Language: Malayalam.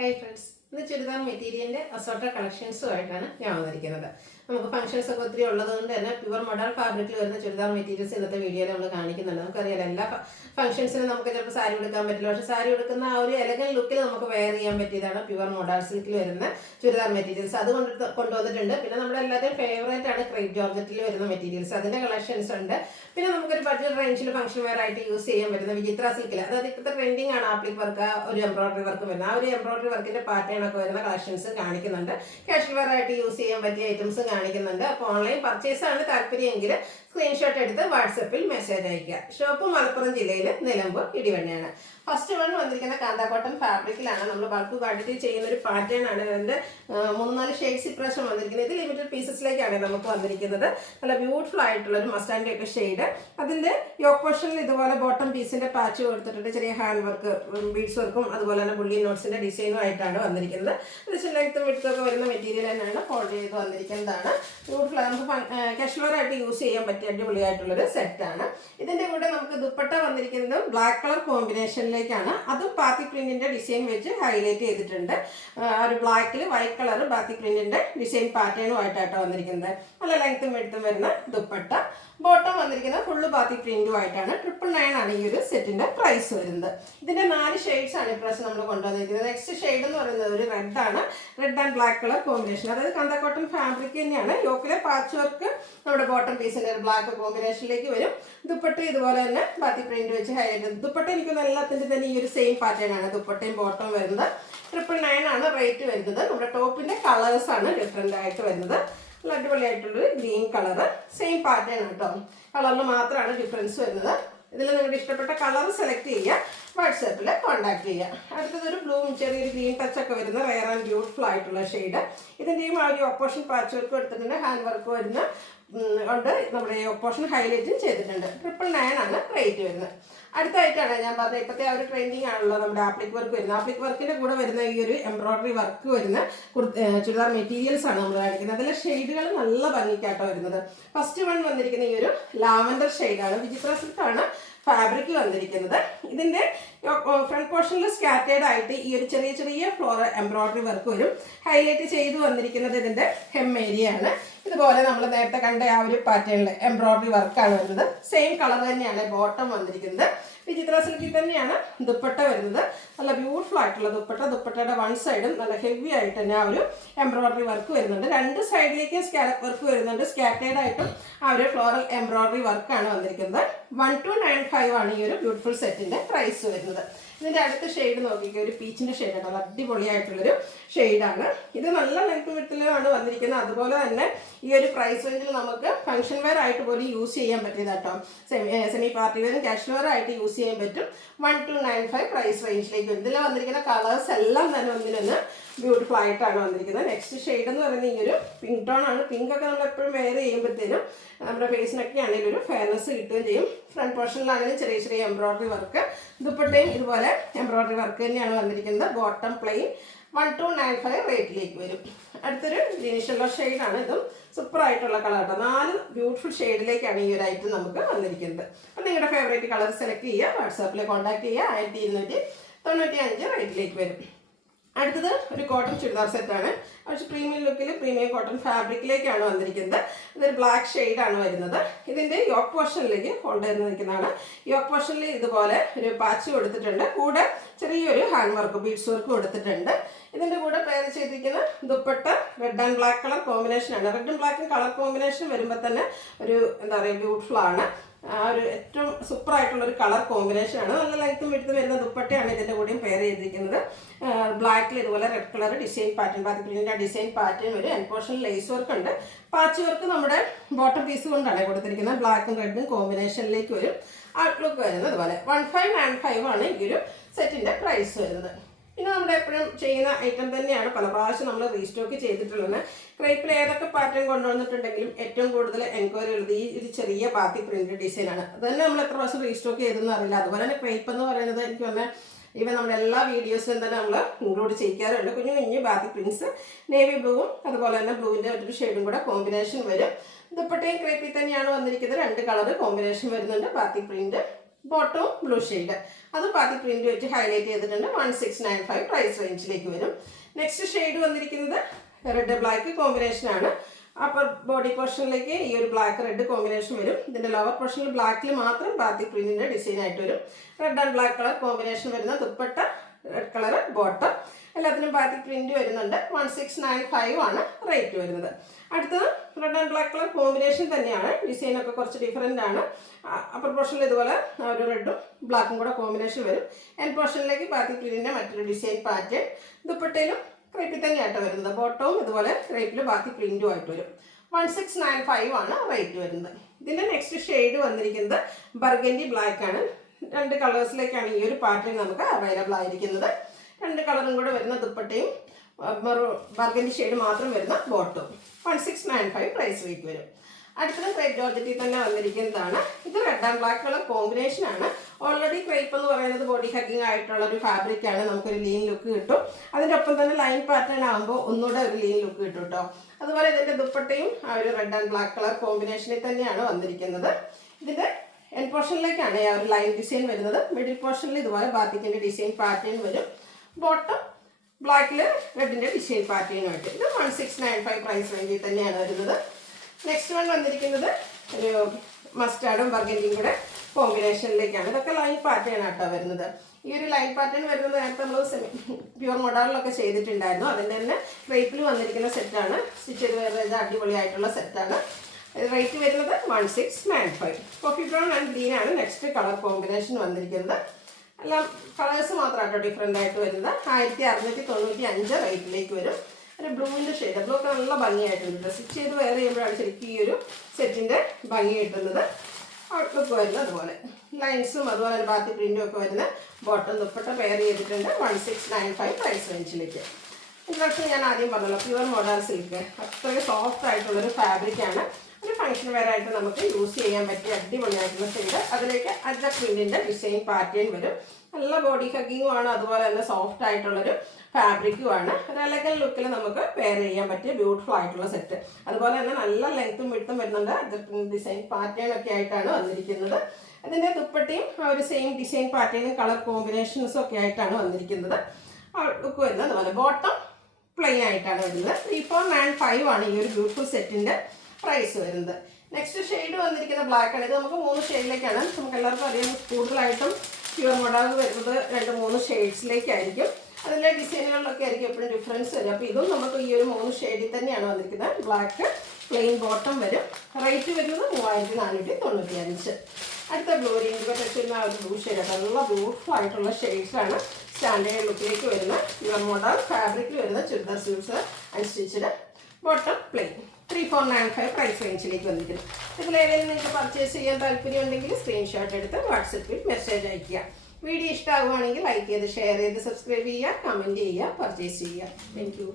ഹായ് ഫ്രണ്ട്സ്, ഇന്ന് ചുരിദാർ മെറ്റീരിയലിൻ്റെ അസോർട്ടഡ് കളക്ഷൻസുമായിട്ടാണ് ഞാൻ വന്നിരിക്കുന്നത്. നമുക്ക് ഫംഗ്ഷൻസ് ഒക്കെ ഒത്തിരി ഉള്ളതുകൊണ്ട് തന്നെ പ്യുവർ മോഡൽ ഫാബ്രിക്കിൽ വരുന്ന ചുരിദാർ മെറ്റീരിയൽസ് ഇന്നത്തെ വീഡിയോയിൽ നമ്മൾ കാണിക്കുന്നുണ്ട്. നമുക്കറിയാം എല്ലാ ഫംഗ്ഷൻസിനും നമുക്ക് ചിലപ്പോൾ സാരി എടുക്കാൻ പറ്റില്ല, പക്ഷേ സാരി എടുക്കുന്ന ആ ഒരു എലഗൻ ലുക്കിൽ നമുക്ക് വെയർ ചെയ്യാൻ പറ്റിയതാണ് പ്യുവർ മോഡൽ സിൽക്കിൽ വരുന്ന ചുരിദാർ മെറ്റീരിയൽസ്. അത് കൊണ്ടുവന്നിട്ടുണ്ട്. പിന്നെ നമ്മുടെ എല്ലാവരുടെയും ഫേവറേറ്റ് ആണ് ക്രേപ്പ് ജോർജറ്റിൽ വരുന്ന മെറ്റീരിയൽസ്, അതിൻ്റെ കളക്ഷൻസ് ഉണ്ട്. പിന്നെ നമുക്കൊരു ബഡ്ജറ്റ് റേഞ്ചിൽ ഫംഗ്ഷൻ വെയർ ആയിട്ട് യൂസ് ചെയ്യാൻ പറ്റുന്ന വിചിത്ര സിൽക്കിൽ, അതായത് ഇപ്പോഴത്തെ ട്രെൻഡിങ് ആണ് ആപ്ലിക് വർക്ക്, ഒരു എംബ്രോയിഡറി വർക്ക് വരുന്നത്. ആ ഒരു എംബ്രോയിഡറി വർക്കിന്റെ പാറ്റേൺ ഒക്കെ വരുന്ന കളക്ഷൻസ് കാണിക്കുന്നുണ്ട്. കാഷ്വൽ വെയർ ആയിട്ട് യൂസ് ചെയ്യാൻ പറ്റിയ ഐറ്റംസ് കാണിക്കുന്നുണ്ട്. അപ്പോൾ ഓൺലൈൻ പർച്ചേസ് ആണ് താല്പര്യമെങ്കിൽ സ്ക്രീൻഷോട്ട് എടുത്ത് വാട്സപ്പിൽ മെസ്സേജ് അയക്കുക. ഷോപ്പ് മലപ്പുറം ജില്ലയിൽ നിലമ്പൂർ ഇടിവണ്ണയാണ്. ഫസ്റ്റ് വൺ വന്നിരിക്കുന്ന കാന്ത കോട്ടൺ ഫാബ്രിക്കിലാണ്. നമ്മൾ ബൾക്ക് ക്വാണ്ടിറ്റി ചെയ്യുന്ന ഒരു പാറ്റേൺ ആണ്. അതിൻ്റെ 3-4 ഷെയ്ഡ്സ് ഇപ്രാവശ്യം വന്നിരിക്കുന്നത്. ഇത് ലിമിറ്റഡ് പീസസിലേക്കാണ് നമുക്ക് വന്നിരിക്കുന്നത്. നല്ല ബ്യൂട്ടിഫുൾ ആയിട്ടുള്ള ഒരു മസ്റ്റാൻഡ് ഒക്കെ ഷെയ്ഡ്. അതിൻ്റെ യോക്ക് പോർഷനിൽ ഇതുപോലെ ബോട്ടം പീസിന്റെ പാച്ച് കൊടുത്തിട്ടുണ്ട്. ചെറിയ ഹാൻഡ് വർക്ക്, ബീഡ്സ് വർക്കും അതുപോലെ തന്നെ ബുള്ളി നോട്ട്സിന്റെ ഡിസൈനും ആയിട്ടാണ് വന്നിരിക്കുന്നത്. ഇത് ലെങ്ത്തും വിഡ്ത്തും വരുന്ന മെറ്റീരിയൽ തന്നെയാണ് ഫോൾഡ് ചെയ്ത് വന്നിരിക്കുന്നതാണ്. ബ്യൂട്ടിഫുൾ, നമുക്ക് കാഷ്വൽ ആയിട്ട് യൂസ് ചെയ്യാൻ പറ്റിയ അടിപൊളിയായിട്ടുള്ളൊരു സെറ്റാണ്. ഇതിന്റെ കൂടെ നമുക്ക് ദുപ്പട്ട വന്നിരിക്കുന്നത് ബ്ലാക്ക് കളർ കോമ്പിനേഷനിലേക്കാണ്. അതും ബാത്തി പ്രിന്റിന്റെ ഡിസൈൻ വെച്ച് ഹൈലൈറ്റ് ചെയ്തിട്ടുണ്ട്. ഒരു ബ്ലാക്കിൽ വൈറ്റ് കളർ ബാത്തി പ്രിന്റിന്റെ ഡിസൈൻ പാറ്റേണുമായിട്ടാണ് വന്നിരിക്കുന്നത്. നല്ല ലെങ്ത്തും വെടുത്തും വരുന്ന ദുപ്പട്ട. ബോട്ടം വന്നിരിക്കുന്നത് ഫുള്ള് ബാത്തി പ്രിന്റുമായിട്ടാണ്. 999 ആണ് ഈ ഒരു സെറ്റിന്റെ പ്രൈസ് വരുന്നത്. ഇതിന്റെ 4 ഷെയ്ഡ്സ് ആണ് ഇപ്രാവശ്യം നമ്മൾ കൊണ്ടുവന്നിരിക്കുന്നത്. നെക്സ്റ്റ് ഷെയ്ഡ് എന്ന് പറയുന്നത് ഒരു റെഡ് ആണ്. Red and black colour combination, അതായത് കാന്ത കോട്ടൺ ഫാബ്രിക് തന്നെയാണ്. യോക്കിലെ പാച്ച് വർക്ക് നമ്മുടെ ബോട്ടം പീസിന്റെ ഒരു ബ്ലാക്ക് കോമ്പിനേഷനിലേക്ക് വരും. ദുപ്പട്ട ഇതുപോലെ തന്നെ ബാത്തി പ്രിന്റ് വെച്ച് ഹൈലൈറ്റ്. ദുപ്പട്ട എനിക്കൊന്ന് എല്ലാത്തിന്റെ തന്നെ ഈ ഒരു സെയിം പാറ്റേൺ ആണ് ദുപ്പട്ടയും ബോട്ടം വരുന്നത്. 999 ആണ് റേറ്റ് വരുന്നത്. നമ്മുടെ ടോപ്പിന്റെ കളേഴ്സ് ആണ് ഡിഫറെന്റ് ആയിട്ട് വരുന്നത്. നല്ല അടിപൊളിയായിട്ടുള്ളൊരു ഗ്രീൻ കളറ്, സെയിം പാറ്റേൺ കേട്ടോ. കളറിൽ മാത്രമാണ് ഡിഫറൻസ് വരുന്നത്. ഇതിൽ നിങ്ങളുടെ ഇഷ്ടപ്പെട്ട കളർ സെലക്ട് ചെയ്യുക, വാട്സാപ്പിൽ കോൺടാക്ട് ചെയ്യുക. അടുത്തതൊരു ബ്ലൂ, ചെറിയൊരു ഗ്രീൻ ടച്ച് ഒക്കെ വരുന്ന റെയർ ആൻഡ് ബ്യൂട്ടിഫുൾ ആയിട്ടുള്ള ഷെയ്ഡ്. ഇതിൻ്റെയും ആ ഒരു ഓപ്പോഷൻ പാച്ച് വർക്ക് എടുത്തിട്ടുണ്ട്. ഹാൻഡ് വർക്ക് വരുന്ന ഉണ്ട്. നമ്മുടെ ഓപ്പോഷൻ ഹൈലൈറ്റും ചെയ്തിട്ടുണ്ട്. 999 ആണ് റേറ്റ് വരുന്നത്. അടുത്തായിട്ടാണ് ഞാൻ പറഞ്ഞത്, ഇപ്പോഴത്തെ ആ ഒരു ട്രെൻഡിങ് ആണല്ലോ നമ്മുടെ ആപ്ലിക് വർക്ക് വരുന്നത്. ആപ്ലിക് വർക്കിന്റെ കൂടെ വരുന്ന ഈ ഒരു എംബ്രോയിഡറി വർക്ക് വരുന്ന ചുരിദാർ മെറ്റീരിയൽസ് ആണ് നമ്മൾ കാണിക്കുന്നത്. അതിലെ ഷെയ്ഡുകൾ നല്ല ഭംഗിക്കാട്ടോ വരുന്നത്. ഫസ്റ്റ് വൺ വന്നിരിക്കുന്ന ഈ ഒരു ലാവൻഡർ ഷെയ്ഡാണ്. വിചിത്ര സിൽക്കാണ് ഫാബ്രിക് വന്നിരിക്കുന്നത്. ഇതിന്റെ ഫ്രണ്ട് പോർഷനിൽ സ്കാറ്റേഡ് ആയിട്ട് ഈ ഒരു ചെറിയ ചെറിയ ഫ്ലോറൽ എംബ്രോയിഡറി വർക്ക് വരും. ഹൈലൈറ്റ് ചെയ്ത് വന്നിരിക്കുന്നത് ഇതിന്റെ ഹെം ഏരിയ ആണ്. ഇതുപോലെ നമ്മൾ നേരത്തെ കണ്ട ആ ഒരു പാറ്റേണിൽ എംബ്രോയിഡറി വർക്കാണ് വരുന്നത്. സെയിം കളർ തന്നെയാണ് ബോട്ടം വന്നിരിക്കുന്നത്. വിചിത്ര സിൽക്കിൽ തന്നെയാണ് ദുപ്പട്ട വരുന്നത്. നല്ല ബ്യൂട്ടിഫുൾ ആയിട്ടുള്ള ദുപ്പട്ട. ദുപ്പട്ടയുടെ വൺ സൈഡും നല്ല ഹെവി ആയിട്ട് തന്നെ ആ ഒരു എംബ്രോയിഡറി വർക്ക് വരുന്നുണ്ട്. രണ്ട് സൈഡിലേക്ക് സ്കാലപ്പ് വർക്ക് വരുന്നുണ്ട്. സ്കാറ്റേഡ് ആയിട്ടും ആ ഒരു ഫ്ലോറൽ എംബ്രോയിഡറി വർക്കാണ് വന്നിരിക്കുന്നത്. 1295 ആണ് ഈ ഒരു ബ്യൂട്ടിഫുൾ സെറ്റിന്റെ പ്രൈസ് വരുന്നത്. ഇതിന്റെ അടുത്ത ഷെയ്ഡ് നോക്കിക്കുക, ഒരു പീച്ചിന്റെ ഷെയ്ഡാണ്. നല്ല അടിപൊളിയായിട്ടുള്ളൊരു ഷെയ്ഡാണ്. ഇത് നല്ല ലെങ്ത് വിട്ടിലാണ് വന്നിരിക്കുന്നത്. അതുപോലെ തന്നെ ഈ ഒരു പ്രൈസ് റേഞ്ചിൽ നമുക്ക് ഫംഗ്ഷൻ വെയർ ആയിട്ട് പോലും യൂസ് ചെയ്യാൻ പറ്റിയത് കേട്ടോ. സെമി പാർട്ടി വെയറും കാഷ്വൽ വെയർ ആയിട്ട് യൂസ് ചെയ്യാൻ പറ്റും. 1295 പ്രൈസ് റേഞ്ചിലേക്ക് വരും. ഇതിൽ വന്നിരിക്കുന്ന കളേഴ്സ് എല്ലാം തന്നെ ഒന്നിനൊന്ന് ബ്യൂട്ടിഫുൾ ആയിട്ടാണ് വന്നിരിക്കുന്നത്. നെക്സ്റ്റ് ഷെയ്ഡ് എന്ന് പറയുന്നത് ഈ ഒരു പിങ്ക് ടോൺ ആണ്. പിങ്ക് ഒക്കെ നമ്മൾ എപ്പോഴും വെയർ ചെയ്യുമ്പോഴത്തേനും നമ്മുടെ ഫേസിനൊക്കെ ആണെങ്കിലും ഒരു ഫെയർനെസ് കിട്ടുകയും ചെയ്യും. ഫ്രണ്ട് പോർഷനിലാണെങ്കിലും ചെറിയ ചെറിയ എംബ്രോയിഡറി വർക്ക്. ദുപ്പട്ടയും ഇതുപോലെ എംബ്രോയിഡറി വർക്ക് തന്നെയാണ് വന്നിരിക്കുന്നത്. ബോട്ടം പ്ലെയിൻ 1295 റേറ്റിലേക്ക് വരും. അടുത്തൊരു ഗ്രീനിഷ് യെല്ലോ ഷെയ്ഡാണ്. ഇതും സൂപ്പർ ആയിട്ടുള്ള കളർ കേട്ടോ. 4 ബ്യൂട്ടിഫുൾ ഷെയ്ഡിലേക്കാണ് ഈ ഒരു ഐറ്റം നമുക്ക് വന്നിരിക്കുന്നത്. അപ്പം നിങ്ങളുടെ ഫേവറേറ്റ് കളർ സെലക്ട് ചെയ്യുക, വാട്സാപ്പിൽ കോൺടാക്ട് ചെയ്യുക. 1295 റേറ്റിലേക്ക് വരും. അടുത്തത് ഒരു കോട്ടൺ ചുരിദാർ സെറ്റാണ്. പക്ഷേ പ്രീമിയം ലുക്കിൽ പ്രീമിയം കോട്ടൺ ഫാബ്രിക്കിലേക്കാണ് വന്നിരിക്കുന്നത്. ഇതൊരു ബ്ലാക്ക് ഷെയ്ഡാണ് വരുന്നത്. ഇതിൻ്റെ യോക്ക് പോർഷനിലേക്ക് ഫോൾഡ് ചെയ്ത് നിൽക്കുന്നതാണ്. യോക്ക് പോർഷനിൽ ഇതുപോലെ ഒരു പാച്ച് കൊടുത്തിട്ടുണ്ട്. കൂടെ ചെറിയൊരു ഹാൻഡ് വർക്ക്, ബീഡ്സ് വർക്ക് കൊടുത്തിട്ടുണ്ട്. ഇതിൻ്റെ കൂടെ പെയർ ചെയ്തിരിക്കുന്ന dupatta red and black colour കോമ്പിനേഷനാണ്. റെഡും ബ്ലാക്കും കളർ കോമ്പിനേഷൻ വരുമ്പോൾ തന്നെ ഒരു എന്താ പറയുക ബ്യൂട്ടിഫുൾ ആണ്. ഒരു ഏറ്റവും സൂപ്പർ ആയിട്ടുള്ളൊരു കളർ കോമ്പിനേഷനാണ്. നല്ല ലെങ്ത്തും വിടുത്തും വരുന്ന ദുപ്പട്ടയാണ് ഇതിൻ്റെ കൂടെയും പെയർ ചെയ്തിരിക്കുന്നത്. ബ്ലാക്കിൽ ഇതുപോലെ റെഡ് കളർ ഡിസൈൻ പാറ്റേൺ, ബാത്തി പ്രിന്റിൻ്റെ ഡിസൈൻ പാറ്റേൺ വരും. എൻഡ് പോർഷനിൽ ലേസ് വർക്ക് ഉണ്ട്. പാച്ച് വർക്ക് നമ്മുടെ ബോട്ടം പീസ് കൊണ്ടാണ് കൊടുത്തിരിക്കുന്നത്. ബ്ലാക്കും റെഡും കോമ്പിനേഷനിലേക്ക് വരും. ഔട്ട്ലുക്ക് വരുന്നത് അതുപോലെ 1595 ആണ് ഈ ഒരു സെറ്റിൻ്റെ പ്രൈസ് വരുന്നത്. പിന്നെ നമ്മുടെ എപ്പോഴും ചെയ്യുന്ന ഐറ്റം തന്നെയാണ്, പല പ്രാവശ്യം നമ്മൾ റീസ്റ്റോക്ക് ചെയ്തിട്ടുള്ളത്. ക്രേപ്പിൽ ഏതൊക്കെ പാറ്റേൺ കൊണ്ടുവന്നിട്ടുണ്ടെങ്കിലും ഏറ്റവും കൂടുതൽ എൻക്വയറി ഉള്ളത് ഈ ഒരു ചെറിയ ബാത്തി പ്രിന്റ് ഡിസൈനാണ്. അത് തന്നെ നമ്മൾ എത്ര പ്രാവശ്യം റീസ്റ്റോക്ക് ചെയ്തെന്ന് അറിയില്ല. അതുപോലെ തന്നെ ക്രേപ്പ് എന്ന് പറയുന്നത് എനിക്ക് വന്ന ഇവൻ നമ്മുടെ എല്ലാ വീഡിയോസിലും തന്നെ നമ്മൾ ഇൻക്ലൂഡ് ചെയ്യാറുണ്ട്. കുഞ്ഞു കുഞ്ഞു ബാത്തി പ്രിന്റ്സ്, നേവി ബ്ലൂവും അതുപോലെ തന്നെ ബ്ലൂവിൻ്റെ മറ്റൊരു ഷെയ്ഡും കൂടെ കോമ്പിനേഷൻ വരും. ദുപ്പട്ടയും ക്രേപ്പിൽ തന്നെയാണ് വന്നിരിക്കുന്നത്. 2 കളർ കോമ്പിനേഷൻ വരുന്നുണ്ട്. ബാത്തി പ്രിന്റ് ബോട്ടവും ബ്ലൂ ഷെയ്ഡ്, അത് പാതി പ്രിന്റ് വെച്ച് ഹൈലൈറ്റ് ചെയ്തിട്ടുണ്ട്. 1695 പ്രൈസ് റേഞ്ചിലേക്ക് വരും. നെക്സ്റ്റ് ഷെയ്ഡ് വന്നിരിക്കുന്നത് റെഡ് ബ്ലാക്ക് കോമ്പിനേഷനാണ്. അപ്പർ ബോഡി പോർഷനിലേക്ക് ഈ ഒരു ബ്ലാക്ക് റെഡ് കോമ്പിനേഷൻ വരും. ഇതിൻ്റെ ലോവർ പോർഷനിൽ ബ്ലാക്കിൽ മാത്രം ബാത്തി പ്രിന്റിൻ്റെ ഡിസൈൻ ആയിട്ട് വരും. Red and black colour combination വരുന്ന ദുപ്പട്ട, റെഡ് കളർ ബോട്ടം, എല്ലാത്തിനും ബാത്തി പ്രിന്റ് വരുന്നുണ്ട്. 1695 ആണ് റേറ്റ് വരുന്നത്. അടുത്തത് red and black colour combination തന്നെയാണ്, ഡിസൈനൊക്കെ കുറച്ച് ഡിഫറെൻ്റ് ആണ്. അപ്പർ പോർഷനിൽ ഇതുപോലെ ഒരു റെഡും ബ്ലാക്കും കൂടെ കോമ്പിനേഷൻ വരും. എൻ പോർഷനിലേക്ക് ബാത്തി പ്രിന്റിൻ്റെ മറ്റൊരു ഡിസൈൻ പാറ്റേൺ. ദുപ്പട്ടയിലും ക്രേപ്പിൽ തന്നെയായിട്ട് വരുന്നത്. ബോട്ടവും ഇതുപോലെ ക്രേപ്പിൽ ബാത്തി പ്രിന്റും ആയിട്ട് വരും. 1695 ആണ് റേറ്റ് വരുന്നത്. ഇതിൻ്റെ നെക്സ്റ്റ് ഷെയ്ഡ് വന്നിരിക്കുന്നത് ബർഗൻഡി ബ്ലാക്ക് ആണ്. 2 കളേഴ്സിലേക്കാണ് ഈ ഒരു പാറ്റേൺ നമുക്ക് അവൈലബിൾ ആയിരിക്കുന്നത്. 2 കളറും കൂടെ വരുന്ന ദുപ്പട്ടയും ബർഗൻഡി ഷെയ്ഡ് മാത്രം വരുന്ന ബോട്ടും. 1695 പ്രൈസ് റേറ്റ് വരും. അടുത്തത് ക്രേപ്പ് ജോർജറ്റിൽ തന്നെ വന്നിരിക്കുന്നതാണ്. ഇത് red and black colour combination ആണ്. ഓൾറെഡി ക്രേപ്പ് എന്ന് പറയുന്നത് ബോഡി ഹഗ്ഗിങ് ആയിട്ടുള്ള ഒരു ഫാബ്രിക് ആണ്, നമുക്കൊരു ലീൻ ലുക്ക് കിട്ടും. അതിൻ്റെ ഒപ്പം തന്നെ ലൈൻ പാറ്റേൺ ആകുമ്പോൾ ഒന്നുകൂടെ ഒരു ലീൻ ലുക്ക് കിട്ടും കേട്ടോ. അതുപോലെ ഇതിൻ്റെ ദുപ്പട്ടയും ആ ഒരു റെഡ് ആൻഡ് ബ്ലാക്ക് കളർ കോമ്പിനേഷനിൽ തന്നെയാണ് വന്നിരിക്കുന്നത്. ഇതിൻ്റെ എൻ പോർഷനിലേക്കാണ് ആ ഒരു ലൈൻ ഡിസൈൻ വരുന്നത്. മിഡിൽ പോർഷനിൽ ഇതുപോലെ ബാത്തിക്കിൻ്റെ ഡിസൈൻ പാറ്റേൺ വരും. ബോട്ടം ബ്ലാക്കിൽ റെഡിൻ്റെ ഡിസൈൻ പാറ്റേണുമായിട്ട്. ഇത് 1695 പ്രൈസ് റേഞ്ചിൽ തന്നെയാണ് വരുന്നത്. നെക്സ്റ്റ് വൺ വന്നിരിക്കുന്നത് ഒരു മസ്റ്റാർഡും ബർഗൻഡിയും കൂടെ കോമ്പിനേഷനിലേക്കാണ്. ഇതൊക്കെ ലൈൻ പാറ്റേൺ ആട്ടോ വരുന്നത്. ഈ ഒരു ലൈൻ പാറ്റേൺ വരുന്നത് നേരത്തെ നമ്മൾ പ്യുവർ മോഡലിലൊക്കെ ചെയ്തിട്ടുണ്ടായിരുന്നു. അതിൻ്റെ തന്നെ ക്രേപ്പിൽ വന്നിരിക്കുന്ന സെറ്റാണ്. സ്റ്റിച്ച് ചെയ്ത് വരുന്നത് അടിപൊളിയായിട്ടുള്ള സെറ്റാണ്. റേറ്റ് വരുന്നത് 1695. കോഫി ബ്രൗൺ ആൻഡ് ഗ്രീൻ ആണ് നെക്സ്റ്റ് കളർ കോമ്പിനേഷൻ വന്നിരിക്കുന്നത്. എല്ലാം കളേഴ്സ് മാത്രമാട്ടോ ഡിഫറെൻ്റ് ആയിട്ട് വരുന്നത്. 1695 റേറ്റിലേക്ക് വരും. ഒരു ബ്ലൂവിൻ്റെ ഷെയ്ഡ്, ബ്ലൂ ഒക്കെ നല്ല ഭംഗിയായിട്ടുണ്ട്. സ്റ്റിച്ച് ചെയ്ത് വെയർ ചെയ്യുമ്പോഴാണ് ശരിക്കും ഈ ഒരു സെറ്റിൻ്റെ ഭംഗി കിട്ടുന്നത്. ഔട്ട്ലുക്ക് വരുന്നത് അതുപോലെ ലൈൻസും അതുപോലെ തന്നെ ബാത്തി പ്രിൻറ്റും ഒക്കെ വരുന്ന ബോട്ടം ദുപ്പട്ട പെയർ ചെയ്തിട്ടുണ്ട്. 1695 പ്രൈസ് റേഞ്ചിലേക്ക്. ഇതിനകത്ത് ഞാൻ ആദ്യം പറഞ്ഞല്ലോ പ്യുവർ മോഡൽ സിൽക്ക്, അത്രയും സോഫ്റ്റ് ആയിട്ടുള്ളൊരു ഫാബ്രിക്കാണ്. ഒരു ഫംഗ്ഷൻ വെയർ ആയിട്ട് നമുക്ക് യൂസ് ചെയ്യാൻ പറ്റിയ അടിപൊളിയായിട്ടുള്ള ഷെയ്ഡ്. അതിലേക്ക് അജക് പ്രിന്റിൻ്റെ ഡിസൈൻ പാറ്റേൺ വരും. നല്ല ബോഡി ഹഗ്ഗിങ്ങും ആണ്, അതുപോലെ തന്നെ സോഫ്റ്റ് ആയിട്ടുള്ളൊരു ഫാബ്രിക്കുമാണ്. ഒരു എലഗൻ ലുക്കിൽ നമുക്ക് പെയർ ചെയ്യാൻ പറ്റിയ ബ്യൂട്ടിഫുൾ ആയിട്ടുള്ള സെറ്റ്. അതുപോലെ തന്നെ നല്ല ലെങ്ത്തും വിഡ്ത്തും വരുന്നുണ്ട്. അജക് ഡിസൈൻ പാറ്റേൺ ഒക്കെ ആയിട്ടാണ് വന്നിരിക്കുന്നത്. അതിൻ്റെ ദുപ്പട്ടയും ആ ഒരു സെയിം ഡിസൈൻ പാറ്റേണും കളർ കോമ്പിനേഷൻസും ഒക്കെ ആയിട്ടാണ് വന്നിരിക്കുന്നത്. ലുക്ക് വരുന്നത് അതുപോലെ ബോട്ടം പ്ലെയിൻ ആയിട്ടാണ് വരുന്നത്. 3495 ആണ് ഈ ഒരു ബ്യൂട്ടിഫുൾ സെറ്റിൻ്റെ പ്രൈസ് വരുന്നത്. നെക്സ്റ്റ് ഷെയ്ഡ് വന്നിരിക്കുന്ന ബ്ലാക്ക് ആണ്. ഇത് നമുക്ക് 3 ഷെയ്ഡിലേക്കാണ്. നമുക്ക് എല്ലാവർക്കും അറിയാം കൂടുതലായിട്ടും പ്യുവർ മോഡൽ വരുന്നത് 2-3 ഷെയ്ഡ്സിലേക്കായിരിക്കും. അതിലെ ഡിസൈനുകളിലൊക്കെ ആയിരിക്കും എപ്പോഴും ഡിഫറൻസ് വരും. അപ്പോൾ ഇതും നമുക്ക് ഈ ഒരു 3 ഷെയ്ഡിൽ തന്നെയാണ് വന്നിരിക്കുന്നത്. ബ്ലാക്ക് പ്ലെയിൻ ബോട്ടം വരും. റേറ്റ് വരുന്നത് 3495. അടുത്ത ബ്ലൂ റിംഗ് വരുന്ന ഒരു ബ്ലൂ ഷെയ്ഡ്, നല്ല ബ്യൂട്ടിഫുൾ ആയിട്ടുള്ള ഷെയ്ഡ്സാണ്. സ്റ്റാൻഡേർഡ് ലുക്കിലേക്ക് വരുന്ന പ്യുവർ മോഡൽ ഫാബ്രിക്കിൽ വരുന്ന churidar suits unstitched. Bottom plain. 3495 price റേഞ്ചിലേക്ക് വന്നിരിക്കുന്നു. ഇതിലേതെങ്കിലും നിങ്ങൾക്ക് പർച്ചേസ് ചെയ്യാൻ താല്പര്യം ഉണ്ടെങ്കിൽ സ്ക്രീൻഷോട്ട് എടുത്ത് വാട്സപ്പിൽ മെസ്സേജ് അയയ്ക്കുക. വീഡിയോ ഇഷ്ടമാകുവാണെങ്കിൽ ലൈക്ക് ചെയ്ത് ഷെയർ ചെയ്ത് സബ്സ്ക്രൈബ് ചെയ്യുക, കമൻറ്റ് ചെയ്യുക, പർച്ചേസ് ചെയ്യുക. Thank you.